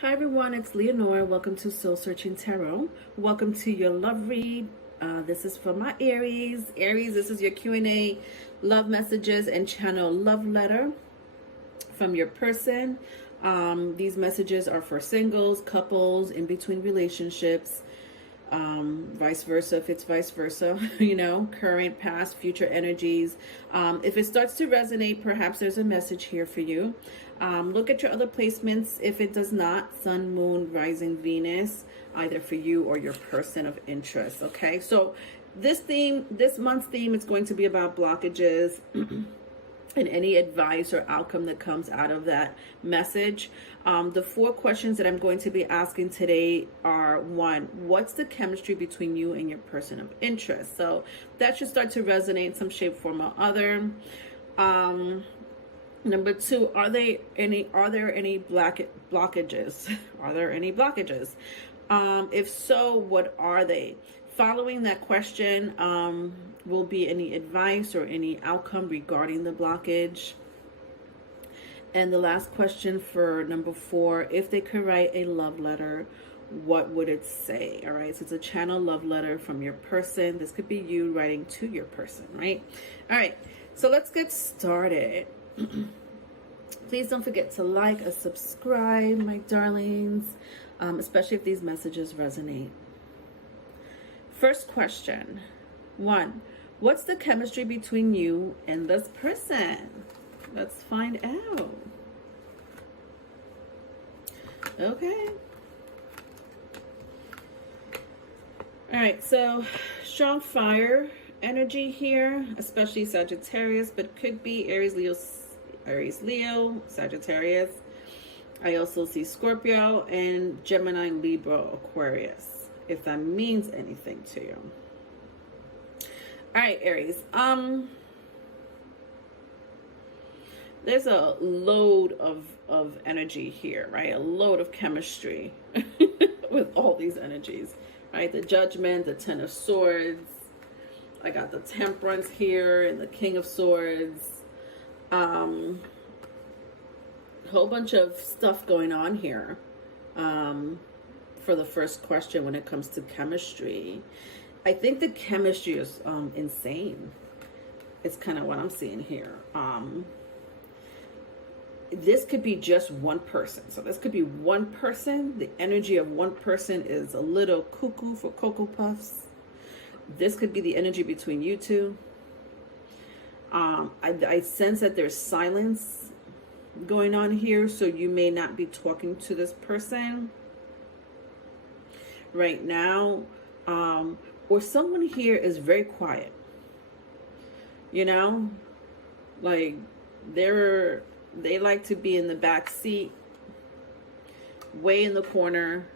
Hi everyone, it's Leonore. Welcome to Soul Searching Tarot. Welcome to your love read. This is for my Aries. Aries, this is your Q&A, love messages, and channel love letter from your person. These messages are for singles, couples, in between relationships, vice versa, if it's vice versa, you know, current, past, future energies. If it starts to resonate, perhaps there's a message here for you. Look at your other placements. If it does not, Sun, Moon, Rising, Venus, either for you or your person of interest. Okay, so this month's theme is going to be about blockages and any advice or outcome that comes out of that message. The 4 questions that I'm going to be asking today are: 1, what's the chemistry between you and your person of interest? So that should start to resonate in some shape, form, or other. Number 2, are there any blockages? Are there any blockages? If so, what are they? Following that question will be any advice or any outcome regarding the blockage. And the last question for number 4, if they could write a love letter, what would it say? All right, so it's a channel love letter from your person. This could be you writing to your person, right? All right, so let's get started. Please don't forget to like and subscribe, my darlings, especially if these messages resonate. First question: 1, what's the chemistry between you and this person? Let's find out. Okay. All right, so strong fire energy here, especially Sagittarius, but could be Aries, Leo, Sagittarius. I also see Scorpio and Gemini, Libra, Aquarius, if that means anything to you. All right, Aries. There's a load of energy here, right? A load of chemistry with all these energies, right? The Judgment, the 10 of Swords. I got the Temperance here and the King of Swords. Whole bunch of stuff going on here for the first question when it comes to chemistry. I think the chemistry is insane. It's kind of what I'm seeing here. This could be just one person. So this could be one person. The energy of one person is a little cuckoo for Cocoa Puffs. This could be the energy between you two. I sense that there's silence going on here, so you may not be talking to this person right now, or someone here is very quiet, you know, like they like to be in the back seat, way in the corner,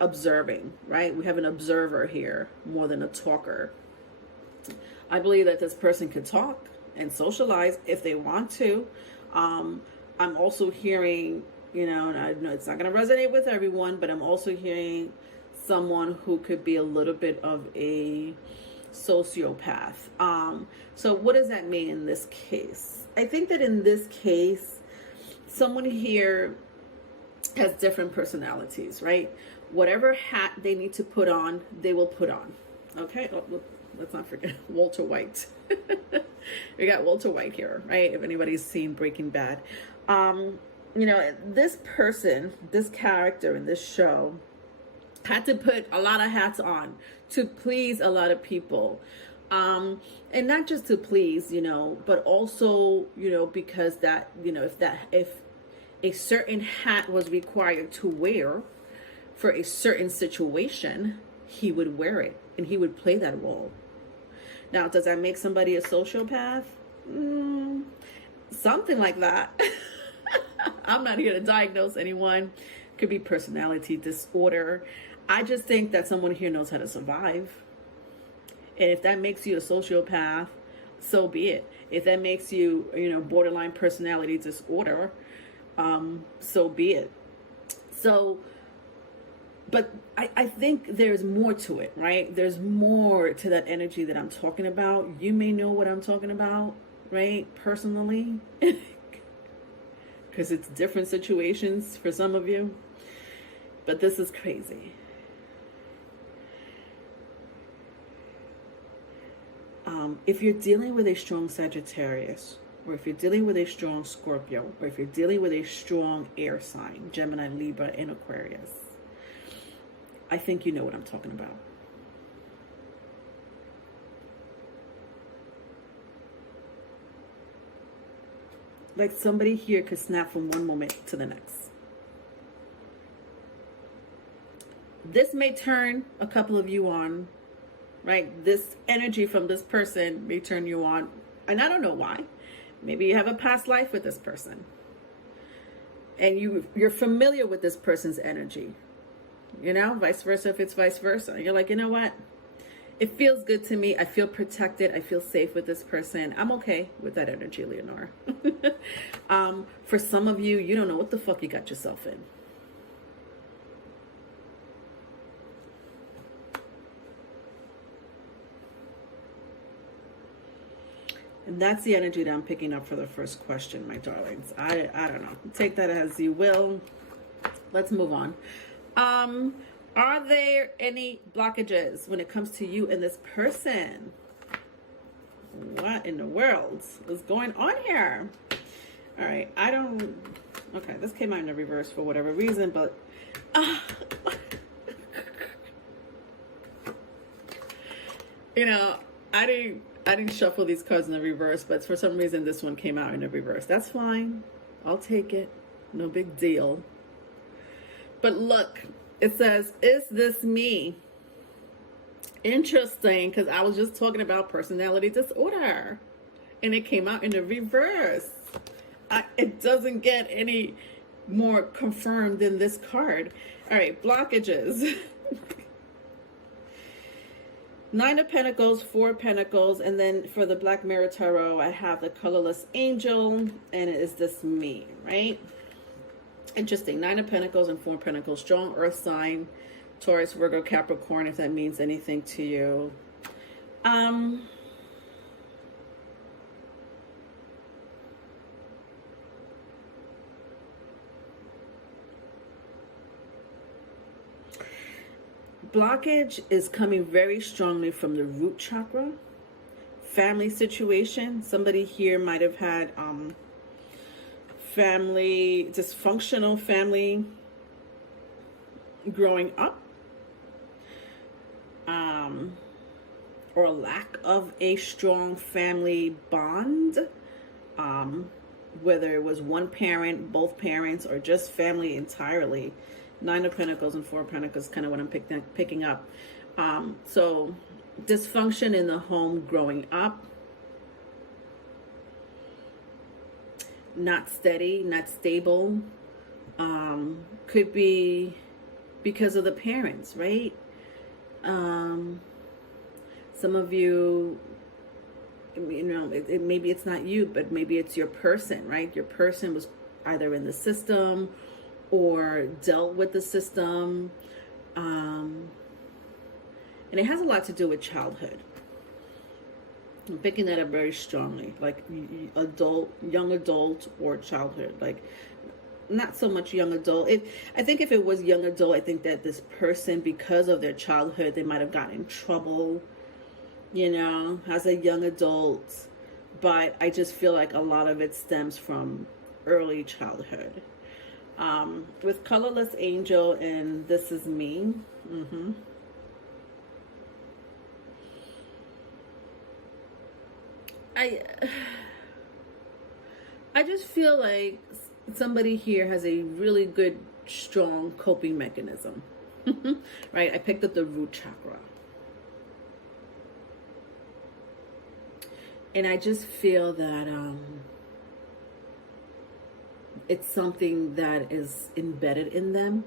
observing, right? We have an observer here more than a talker. I believe that this person could talk and socialize if they want to. I'm also hearing, you know, and I know it's not going to resonate with everyone, but I'm also hearing someone who could be a little bit of a sociopath. So what does that mean in this case? I think that in this case, someone here has different personalities, right? Whatever hat they need to put on, they will put on. Okay, let's not forget Walter White. We got Walter White here, right? If anybody's seen Breaking Bad. You know, this person, this character in this show had to put a lot of hats on to please a lot of people. And not just to please, you know, but also, you know, because that, you know, if a certain hat was required to wear for a certain situation, he would wear it and he would play that role. Now, does that make somebody a sociopath? Something like that. I'm not here to diagnose anyone. Could be personality disorder. I just think that someone here knows how to survive. And if that makes you a sociopath, so be it. If that makes you, you know, borderline personality disorder, so be it. So, but I think there's more to it, right? There's more to that energy that I'm talking about. You may know what I'm talking about, right? Personally. because it's different situations for some of you. But this is crazy. If you're dealing with a strong Sagittarius, or if you're dealing with a strong Scorpio, or if you're dealing with a strong air sign, Gemini, Libra, and Aquarius, I think you know what I'm talking about. Like somebody here could snap from one moment to the next. This may turn a couple of you on, right? This energy from this person may turn you on, and I don't know why. Maybe you have a past life with this person, and you're familiar with this person's energy. You know, vice versa if it's vice versa. You're like, you know what? It feels good to me. I feel protected. I feel safe with this person. I'm okay with that energy, Leonora. For some of you, you don't know what the fuck you got yourself in. And that's the energy that I'm picking up for the first question, my darlings. I don't know. Take that as you will. Let's move on. Are there any blockages when it comes to you and this person? What in the world is going on here? All right, okay, this came out in the reverse for whatever reason, but you know, I didn't shuffle these cards in the reverse, but for some reason this one came out in the reverse. That's fine. I'll take it. No big deal. But look, it says, is this me? Interesting, because I was just talking about personality disorder, and it came out in the reverse. It doesn't get any more confirmed than this card. All right, blockages. Nine of Pentacles, Four of Pentacles, and then for the Black Mirror Tarot, I have the Colorless Angel, and is this me, right? Interesting. Nine of Pentacles and Four of Pentacles. Strong earth sign, Taurus, Virgo, Capricorn, if that means anything to you. Blockage is coming very strongly from the root chakra. Family situation. Somebody here might have had dysfunctional family growing up, or lack of a strong family bond, whether it was one parent, both parents, or just family entirely. Nine of Pentacles and Four of Pentacles, kind of what I'm picking up. So dysfunction in the home growing up, not steady, not stable. Could be because of the parents, right? Some of you, you know, maybe it's not you, but maybe it's your person, right? Your person was either in the system or dealt with the system. And it has a lot to do with childhood. I'm picking that up very strongly, like young adult or childhood, like not so much young adult. I think if it was young adult, I think that this person, because of their childhood, they might have gotten in trouble, you know, as a young adult. But I just feel like a lot of it stems from early childhood. With Colorless Angel and This Is Me. I just feel like somebody here has a really good, strong coping mechanism. Right? I picked up the root chakra. And I just feel that it's something that is embedded in them,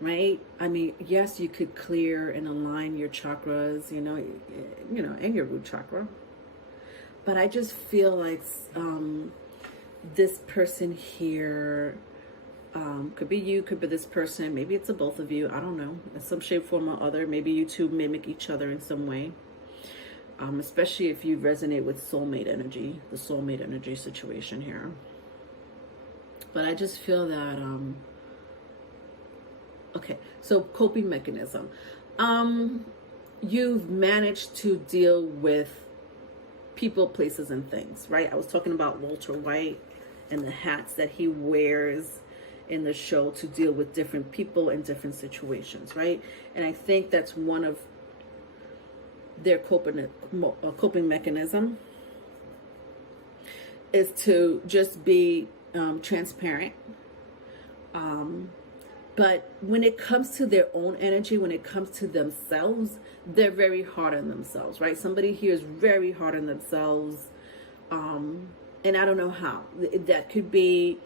right? I mean, yes, you could clear and align your chakras, you know, and your root chakra. But I just feel like this person here, could be you, could be this person, maybe it's a both of you, I don't know, in some shape, form, or other. Maybe you two mimic each other in some way, especially if you resonate with soulmate energy, the soulmate energy situation here. But I just feel that, okay, so coping mechanism. You've managed to deal with people, places, and things, right? I was talking about Walter White and the hats that he wears in the show to deal with different people in different situations, right? And I think that's one of their coping mechanism is to just be transparent. But when it comes to their own energy, when it comes to themselves, they're very hard on themselves, right? Somebody here is very hard on themselves. And I don't know how. That could be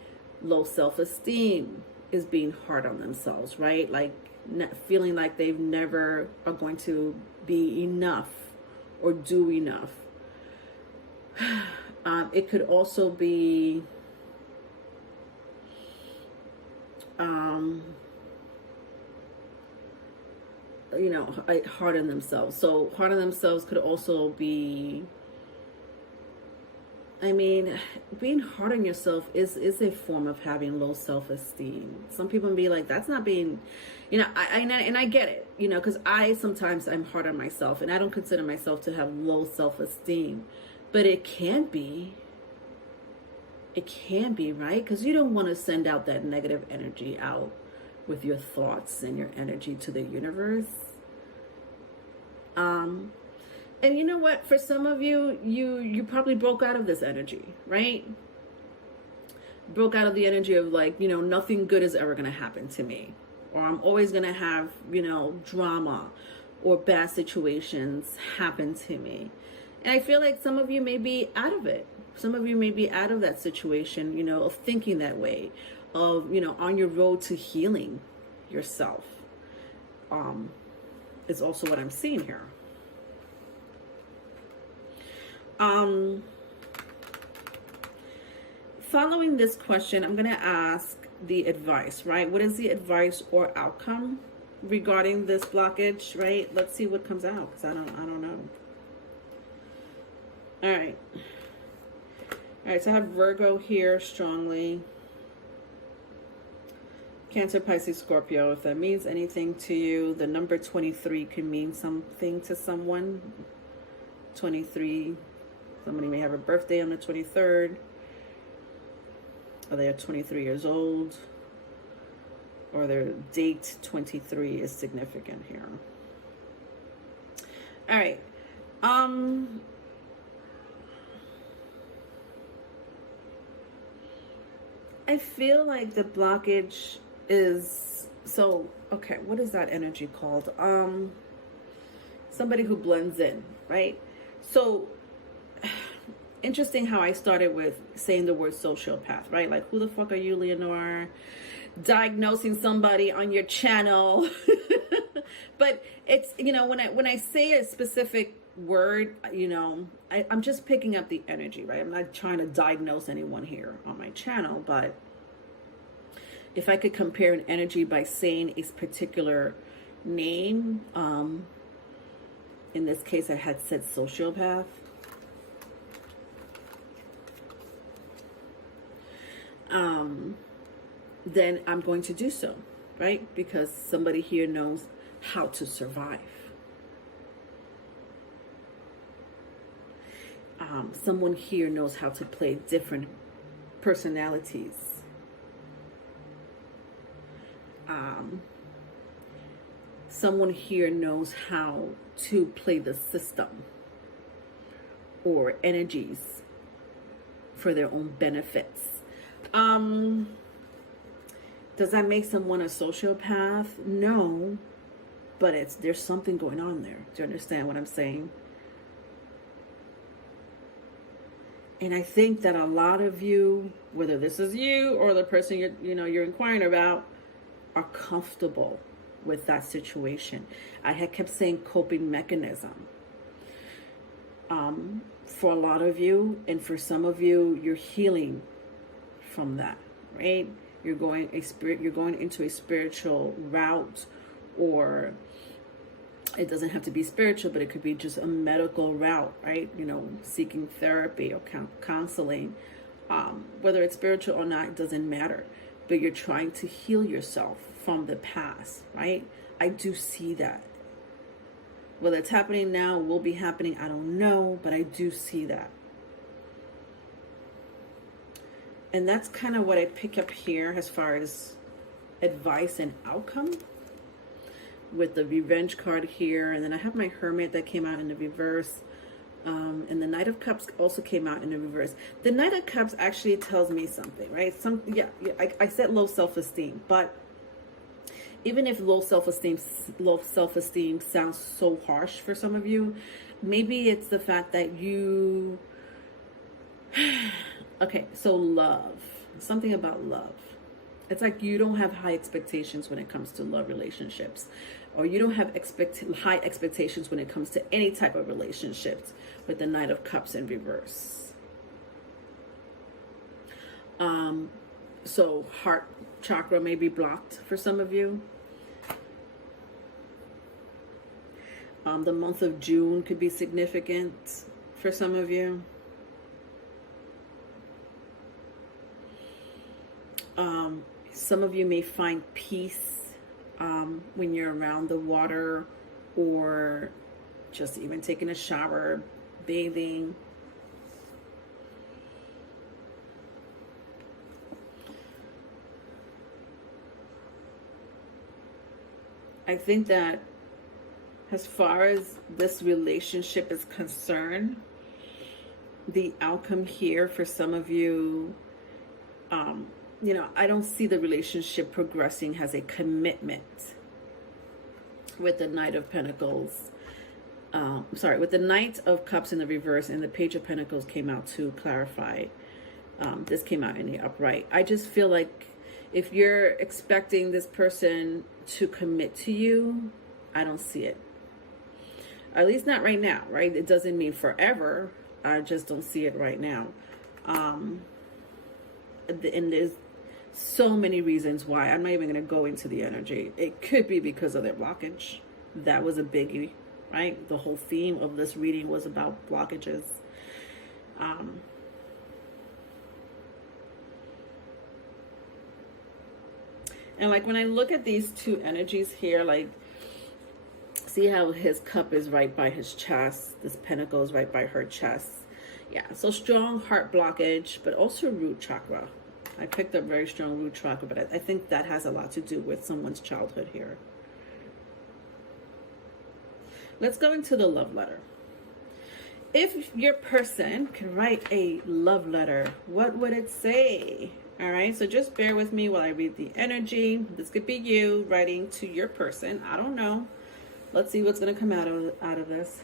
low self-esteem is being hard on themselves, right? Like not feeling like they've never are going to be enough or do enough. It could also be hard on themselves. So hard on themselves could also be, I mean, being hard on yourself is a form of having low self-esteem. Some people be like, that's not being, I get it, because sometimes I'm hard on myself and I don't consider myself to have low self-esteem, but it can be, right? Because you don't want to send out that negative energy out with your thoughts and your energy to the universe. And you know what? For some of you, you probably broke out of this energy, right? Broke out of the energy of like, nothing good is ever going to happen to me. Or I'm always going to have, drama or bad situations happen to me. And I feel like some of you may be out of it. Some of you may be out of that situation, of thinking that way, of, on your road to healing yourself. Is also what I'm seeing here. Following this question, I'm going to ask the advice, right? What is the advice or outcome regarding this blockage, right? Let's see what comes out, because I don't know. All right. All right, so I have Virgo here strongly. Cancer, Pisces, Scorpio. If that means anything to you, the number 23 can mean something to someone. 23. Somebody may have a birthday on the 23rd. Or they are 23 years old. Or their date 23 is significant here. All right. I feel like the blockage is okay, what is that energy called? Somebody who blends in, right? So interesting how I started with saying the word sociopath, right? Like, who the fuck are you, Leonore? Diagnosing somebody on your channel. But it's, when I say a specific word, I'm just picking up the energy, right? I'm not trying to diagnose anyone here on my channel, but if I could compare an energy by saying a particular name, in this case I had said sociopath. Then I'm going to do so, right? Because somebody here knows how to survive. Someone here knows how to play different personalities. Someone here knows how to play the system or energies for their own benefits. Does that make someone a sociopath? No, but there's something going on there. Do you understand what I'm saying? And I think that a lot of you, whether this is you or the person you're inquiring about, are comfortable with that situation. I had kept saying coping mechanism. For a lot of you, and for some of you, you're healing from that, right? You're going into a spiritual route, or it doesn't have to be spiritual, but it could be just a medical route, right? Seeking therapy or counseling. Whether it's spiritual or not, it doesn't matter. But you're trying to heal yourself from the past, right? I do see that. Whether it's happening now, will be happening, I don't know, but I do see that. And that's kind of what I pick up here as far as advice and outcome, with the revenge card here. And then I have my Hermit that came out in the reverse. And the Knight of Cups also came out in the reverse. The Knight of Cups actually tells me something, right? I said low self-esteem, but even if low self-esteem sounds so harsh for some of you, maybe it's the fact that you, okay, so love, something about love. It's like you don't have high expectations when it comes to love relationships, or you don't have high expectations when it comes to any type of relationships with the Knight of Cups in reverse. So heart chakra may be blocked for some of you. The month of June could be significant for some of you. Some of you may find peace when you're around the water, or just even taking a shower, bathing. I think that as far as this relationship is concerned, the outcome here for some of you, you know, I don't see the relationship progressing as a commitment with the Knight of Pentacles. With the Knight of Cups in the reverse, and the Page of Pentacles came out to clarify. This came out in the upright. I just feel like if you're expecting this person to commit to you, I don't see it. At least not right now, right? It doesn't mean forever. I just don't see it right now. And there's so many reasons why. I'm not even going to go into the energy. It could be because of their blockage. That was a biggie, right? The whole theme of this reading was about blockages. And like when I look at these two energies here, like, see how his cup is right by his chest, this pentacle is right by her chest. Yeah, so strong heart blockage, but also root chakra. I picked up very strong root chakra, but I think that has a lot to do with someone's childhood here. Let's go into the love letter. If your person could write a love letter, what would it say? All right, so just bear with me while I read the energy. This could be you writing to your person. I don't know. Let's see what's going to come out of this.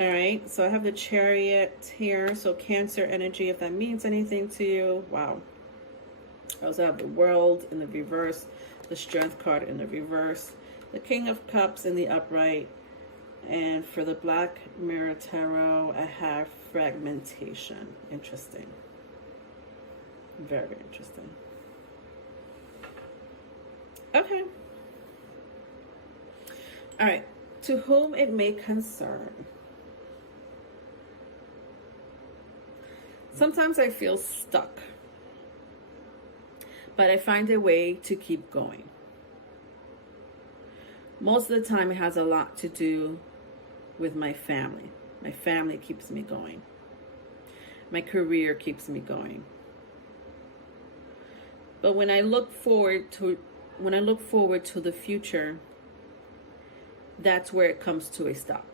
All right, so I have the Chariot here. So Cancer energy, if that means anything to you. Wow. I also have the World in the reverse, the Strength card in the reverse, the King of Cups in the upright, and for the Black Mirror Tarot, I have Fragmentation. Interesting. Very interesting. Okay. All right. To whom it may concern. Sometimes I feel stuck, but I find a way to keep going. Most of the time it has a lot to do with my family. My family keeps me going. My career keeps me going. But when I look forward to the future, that's where it comes to a stop.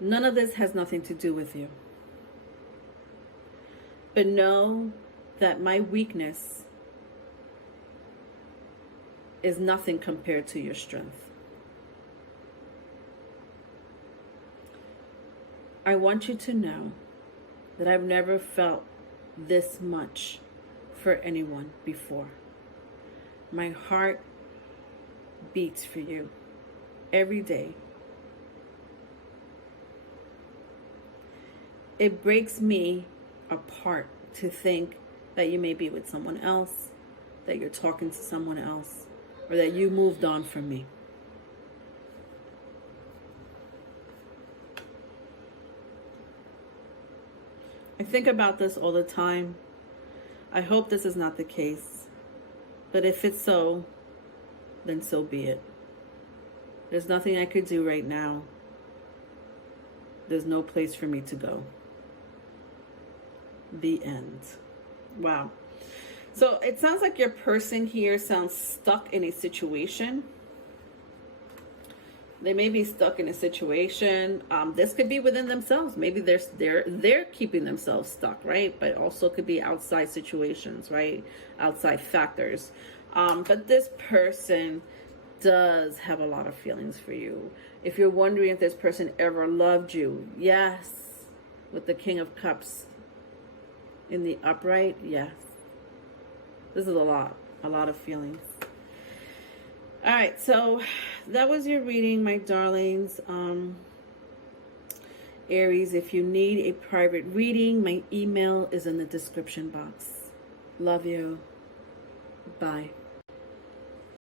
None of this has nothing to do with you. But know that my weakness is nothing compared to your strength. I want you to know that I've never felt this much for anyone before. My heart beats for you every day. It breaks me apart to think that you may be with someone else, that you're talking to someone else, or that you moved on from me. I think about this all the time. I hope this is not the case. But if it's so, then so be it. There's nothing I could do right now. There's no place for me to go. The end. Wow. So it sounds like your person here sounds stuck in a situation. They may be stuck in a situation. This could be within themselves. Maybe they're keeping themselves stuck, right? But also could be outside situations, right? Outside factors. But this person does have a lot of feelings for you. If you're wondering if this person ever loved you, yes. With the King of Cups in the upright, yes. This is a lot of feelings. All right, so that was your reading, my darlings. Aries, if you need a private reading, my email is in the description box. Love you. Bye.